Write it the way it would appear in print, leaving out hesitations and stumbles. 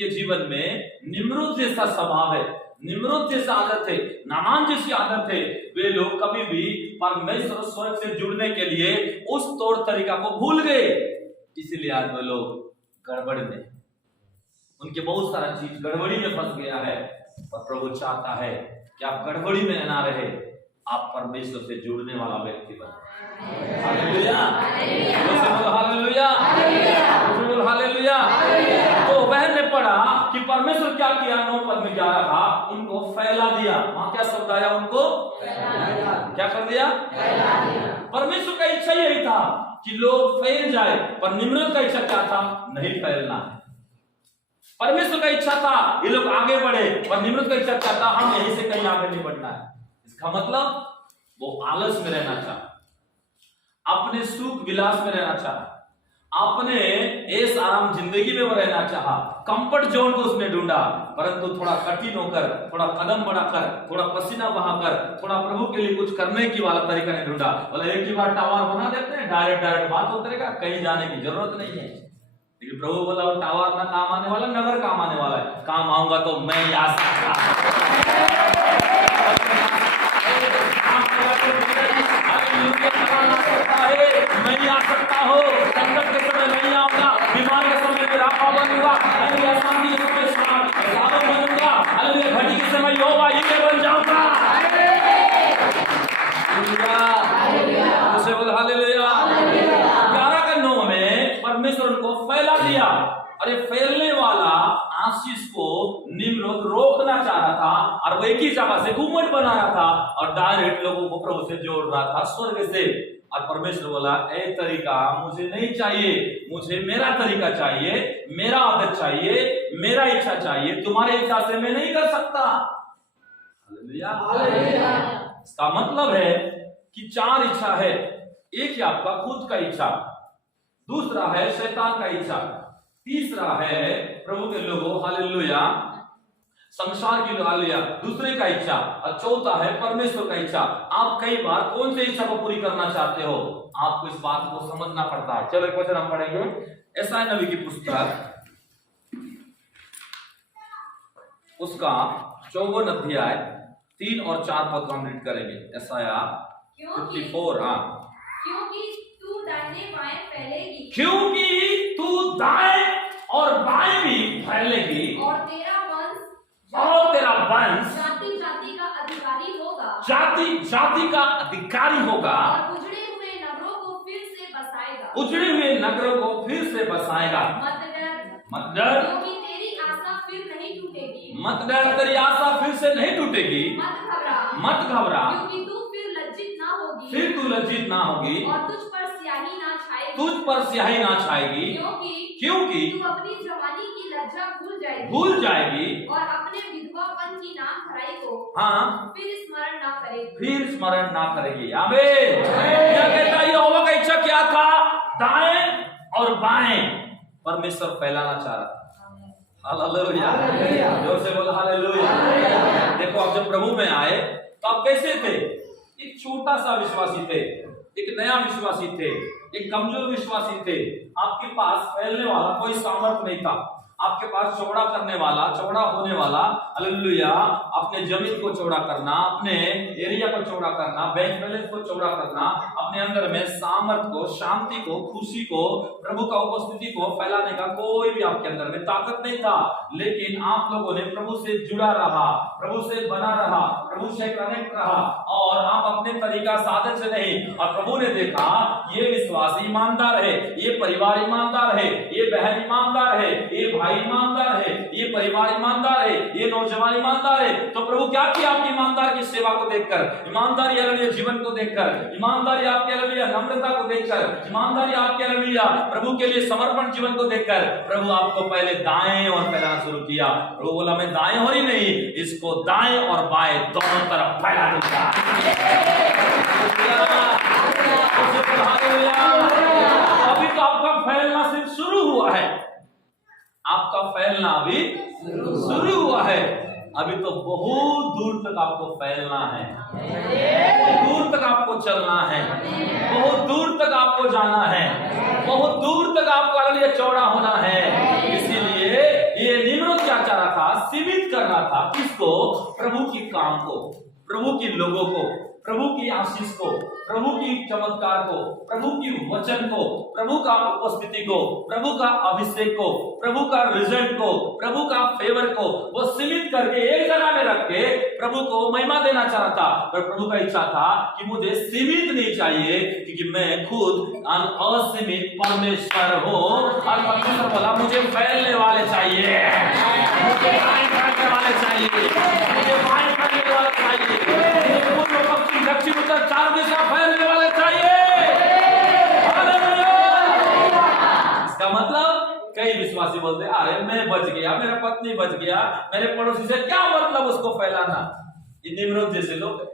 उनके जीवन में निम्रुद जैसा स्वभाव है, निम्रुद जैसा आदत है, नामान जैसी आदत है। वे लोग कभी भी परमेश्वर स्वर्ग से जुड़ने के लिए उस तौर तरीका को भूल गए, इसलिए आज वे लोग गड़बड़ में, उनके बहुत सारा चीज गड़बड़ी में फंस गया है। और प्रभु चाहता है कि आप गड़बड़ी में ना रहे, आप परमेश्वर से जुड़ने वाला व्यक्ति बने। Hallelujah, hallelujah, hallelujah. तो बहन ने पढ़ा कि परमेश्वर क्या किया, 9 पद में 11 था, उनको फैला दिया। वहां क्या शब्द आया, उनको क्या कर दिया, परमेश्वर का इच्छा यही था कि लोग फैल जाए, पर निम्रत का इच्छा क्या था, नहीं फैलना है। परमेश्वर का इच्छा था ये लोग आगे बढ़े, पर निम्रत का इच्छा क्या था, हम यहीं से कहीं आगे नहीं बढ़ना है। इसका मतलब वो आलस में रहना चाहा, अपने सुख विलास में रहना चाहा, अपने ऐश आराम जिंदगी में वो रहना चाहा, कंफर्ट जोन को उसने ढूंढा। परंतु थोड़ा कठिन होकर, थोड़ा कदम बढ़ाकर, थोड़ा पसीना बहाकर, थोड़ा प्रभु के लिए कुछ करने की वाला तरीका नहीं ढूंढा। बोले एक ही बार टावर बना देते हैं, डायरेक्ट बात उतरेगा, कहीं जाने की जरूरत नहीं है। लेकिन प्रभु बोला वो टावर ना काम आने वाला, नगर काम आने वाला है। काम आऊंगा तो मैं आ सकता, मैं आ सकता हूँ, संकट के समय नहीं आऊंगा, बीमार के समय मेरा पावन हुआ, अशांति के समय साधन बनूंगा, घड़ी के समय योगा ये बन जाऊंगा। उसे बोल हालेलुया। 11:9 में परमेश्वर उनको फैला दिया। अरे फैलने वाला आशीष को निम्रत रोकना चाह रहा था, और वो एक ही जगह से घूमट बना रहा था और डायरेक्ट लोगों को प्रभु से जोड़ रहा था स्वर्ग से। और परमेश्वर बोला ए तरीका मुझे नहीं चाहिए, मुझे मेरा तरीका चाहिए, मेरा आदत चाहिए, मेरा इच्छा चाहिए, तुम्हारे इच्छा से मैं नहीं कर सकता। Hallelujah, hallelujah. इसका मतलब है कि 4 इच्छा है। एक है आपका खुद का इच्छा, दूसरा है शैतान का इच्छा, तीसरा है प्रभु के लोगों हालेलुया संसार की हालेलुया दूसरे का इच्छा, और चौथा है परमेश्वर का इच्छा। आप कई बार कौन से इच्छा को पूरी करना चाहते हो, आपको इस बात को समझना पड़ता है। चलो एक वचन हम पढ़ेंगे, यशायाह नबी की पुस्तक उसका 54 अध्याय 3 और 4 पद को हम रीड करेंगे। यशायाह 54। हाँ, क्योंकि तू दाहिने बाएं फैलेगी, क्योंकि तू दाएं और बाएं भी फैलेगी, और तेरा वंश जाति जाति का अधिकारी होगा, जाति जाति का अधिकारी होगा, और उजड़े हुए नगरों को फिर से बसाएगा, उजड़े हुए नगरों को फिर से बसाएगा। मत डर, क्योंकि तेरी आशा फिर नहीं टूटेगी, मत डर, तेरी आशा फिर से नहीं टूटेगी। मत घबरा, क्योंकि तू फिर लज्जित ना होगी, फिर तू लज्जित ना होगी, और तुझ पर स्याही ना छाएगी, तुझ पर स्याही ना छाएगी, क्योंकि तू अपनी जवानी की लज्जा भूल जाएगी, और अपने विधवापन की नाम खराई को हाँ फिर स्मरण ना करेगी, फिर स्मरण ना करेगी। आमीन। क्या कहता है यहोवा का इच्छा क्या था, दाएं और बाएं परमेश्वर फैलाना चाह रहा था। हालेलुया, जोर से बोल हालेलुया। देखो आप जब प्रभु में आए तो आप कैसे थे, एक छोटा सा विश्वासी थे, एक नया विश्वासी थे, एक कमजोर विश्वासी थे। आपके पास फैलने वाला कोई सामर्थ नहीं था, आपके पास चौड़ा करने वाला, चौड़ा होने वाला, हालेलुया, अपने जमीन को चौड़ा करना, अपने एरिया को चौड़ा करना, बैंक बैलेंस को चौड़ा करना, अपने अंदर में सामर्थ को, शांति को, खुशी को, प्रभु का उपस्थिति को फैलाने का कोई भी आपके अंदर में ताकत नहीं था। लेकिन आप लोगों ने प्रभु से जुड़ा रहा, प्रभु से बना रहा, प्रभु से कनेक्ट रहा, और आप अपने तरीका साधन से नहीं। और प्रभु ने देखा ये विश्वास ईमानदार है, ये परिवार ईमानदार है, ये बहन ईमानदार है, ये भाई ईमानदार है, ये परिवार ईमानदार है, ये नौजवान ईमानदार है। तो प्रभु क्या किया आपकी ईमानदार की सेवा को देखकर, ईमानदारी हालेलुया जीवन को देखकर, ईमानदारी आपके हालेलुया नम्रता को देखकर, ईमानदारी आपके हालेलुया प्रभु के लिए समर्पण जीवन को देखकर, प्रभु आपको पहले दाएं और फैलाना शुरू किया। प्रभु बोला मैं दाएं हो ही नहीं, इसको दाएं और बाएं दोनों तरफ फैला दूंगा। अभी तो आपका फैलना सिर्फ शुरू हुआ है, आपका फैलना अभी शुरू हुआ है। अभी तो बहुत दूर तक आपको फैलना है, बहुत दूर तक आपको चलना है, बहुत दूर तक आपको जाना है, बहुत दूर तक आपको हालेलुया चौड़ा होना है। इसीलिए ये निम्रोद क्या चाह रहा था? सीमित कर रहा था किसको? प्रभु के काम को, प्रभु के लोगों को, प्रभु की आशीष को, प्रभु की चमत्कार को, प्रभु की वचन को, प्रभु का उपस्थिति को, प्रभु का अभिषेक को, प्रभु का रिजल्ट को, प्रभु का फेवर को वो सीमित करके एक जगह में रख के प्रभु को महिमा देना चाह रहा था। पर प्रभु का इच्छा था कि मुझे सीमित नहीं चाहिए, क्योंकि मैं खुद असीमित परमेश्वर हूं। और परमेश्वर बोला मुझे फैलने वाले चाहिए, मुझे फैलने वाले चाहिए, मुझे फैलने वाले चाहिए, दक्षिण उत्तर चार दिशा फैलने वाले चाहिए। इसका मतलब कई विश्वासी बोलते हैं अरे मैं बच गया, मेरा पत्नी बच गया, मेरे पड़ोसी से क्या मतलब उसको फैलाना। ये निम्रोद जैसे लोग हैं।